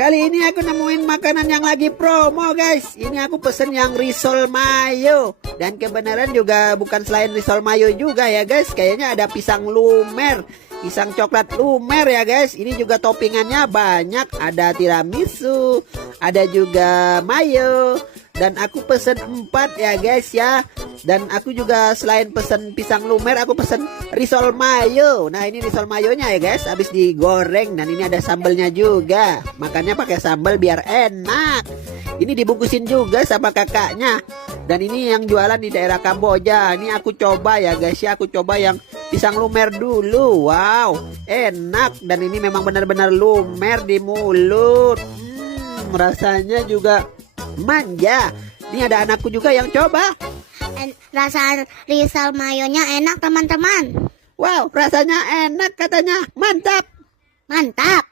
Kali ini aku nemuin makanan yang lagi promo guys. Ini aku pesen yang risol mayo. Dan kebenaran juga bukan selain risol mayo juga ya guys. Kayaknya ada pisang lumer, pisang coklat lumer ya guys. Ini juga toppingannya banyak. Ada tiramisu, ada juga mayo. Dan aku pesen 4 ya guys ya. Dan aku juga selain pesen pisang lumer, aku pesen risol mayo. Nah ini risol mayonya ya guys, habis digoreng. Dan ini ada sambelnya juga. Makannya pakai sambal biar enak. Ini dibungkusin juga sama kakaknya. Dan ini yang jualan di daerah Kamboja. Ini aku coba ya guys ya, aku coba yang pisang lumer dulu. Wow, enak. Dan ini memang benar-benar lumer di mulut. Rasanya juga manja. Ini ada anakku juga yang coba. Rasa risol mayonya enak teman-teman. Wow, rasanya enak katanya. Mantap. Mantap.